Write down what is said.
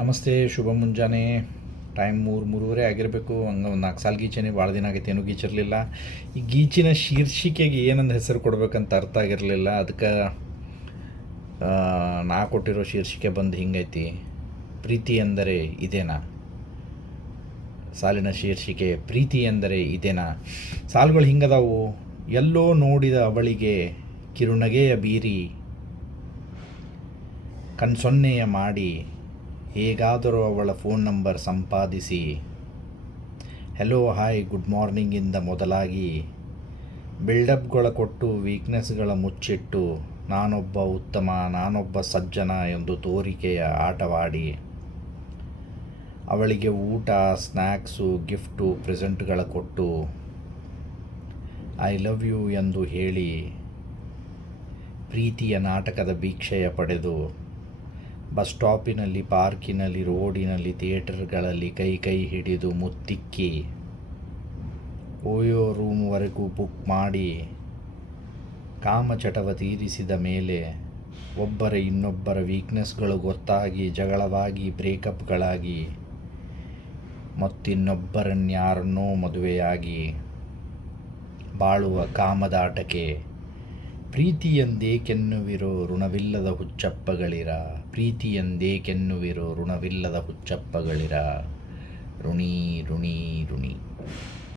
ನಮಸ್ತೆ, ಶುಭ ಮುಂಜಾನೆ. ಟೈಮ್ 3:30 ಆಗಿರಬೇಕು. ಹಂಗೆ ಒಂದು 4 ಸಾಲು ಗೀಚೇನೆ, ಭಾಳ ದಿನ ಆಗೈತೆ ಏನೂ ಗೀಚಿರಲಿಲ್ಲ. ಈ ಗೀಚಿನ ಶೀರ್ಷಿಕೆಗೆ ಏನಂದು ಹೆಸರು ಕೊಡ್ಬೇಕಂತ ಅರ್ಥ ಆಗಿರಲಿಲ್ಲ. ಅದಕ್ಕೆ ನಾ ಕೊಟ್ಟಿರೋ ಶೀರ್ಷಿಕೆ ಬಂದು ಹಿಂಗೈತಿ: ಪ್ರೀತಿ ಎಂದರೆ ಇದೇನಾ. ಸಾಲಿನ ಶೀರ್ಷಿಕೆ ಪ್ರೀತಿ ಎಂದರೆ ಇದೇನಾ. ಸಾಲುಗಳು ಹಿಂಗದಾವು: ಎಲ್ಲೋ ನೋಡಿದ ಅವಳಿಗೆ ಕಿರುನಗೆಯ ಬೀರಿ, ಕಣ್ಸೊನ್ನೆಯ ಮಾಡಿ, ಹೇಗಾದರೂ ಅವಳ ಫೋನ್ ನಂಬರ್ ಸಂಪಾದಿಸಿ, ಹೆಲೋ ಹಾಯ್ ಗುಡ್ ಮಾರ್ನಿಂಗಿಂದ ಮೊದಲಾಗಿ, ಬಿಲ್ಡಪ್ಗಳ ಕೊಟ್ಟು ವೀಕ್ನೆಸ್ಗಳ ಮುಚ್ಚಿಟ್ಟು, ನಾನೊಬ್ಬ ಉತ್ತಮ, ನಾನೊಬ್ಬ ಸಜ್ಜನ ಎಂದು ತೋರಿಕೆಯ ಆಟವಾಡಿ, ಅವಳಿಗೆ ಊಟ, ಸ್ನ್ಯಾಕ್ಸು, ಗಿಫ್ಟು, ಪ್ರೆಸೆಂಟ್ಗಳ ಕೊಟ್ಟು, ಐ ಲವ್ ಯು ಎಂದು ಹೇಳಿ, ಪ್ರೀತಿಯ ನಾಟಕದ ಭಿಕ್ಷೆಯ ಪಡೆದು, ಬಸ್ ಸ್ಟಾಪಿನಲ್ಲಿ, ಪಾರ್ಕಿನಲ್ಲಿ, ರೋಡಿನಲ್ಲಿ, ಥಿಯೇಟರ್ಗಳಲ್ಲಿ ಕೈ ಹಿಡಿದು ಮುತ್ತಿಕ್ಕಿ, ಓಯೋ ರೂಮ್ವರೆಗೂ ಬುಕ್ ಮಾಡಿ, ಕಾಮಚಟವ ತೀರಿಸಿದ ಮೇಲೆ ಒಬ್ಬರ ಇನ್ನೊಬ್ಬರ ವೀಕ್ನೆಸ್ಗಳು ಗೊತ್ತಾಗಿ ಜಗಳವಾಗಿ ಬ್ರೇಕಪ್ಗಳಾಗಿ, ಮತ್ತಿನ್ನೊಬ್ಬರನ್ಯಾರನ್ನೋ ಮದುವೆಯಾಗಿ ಬಾಳುವ ಕಾಮದಾಟಕ್ಕೆ ಪ್ರೀತಿಯೆಂದೇಕೆನ್ನುವಿರೋ ಋಣವಿಲ್ಲದ ಹುಚ್ಚಪ್ಪಗಳಿರ. ಪ್ರೀತಿಯೆಂದೇಕೆನ್ನುವಿರೋ ಋಣವಿಲ್ಲದ ಹುಚ್ಚಪ್ಪಗಳಿರ. ಋಣಿ ಋಣಿ ಋಣಿ.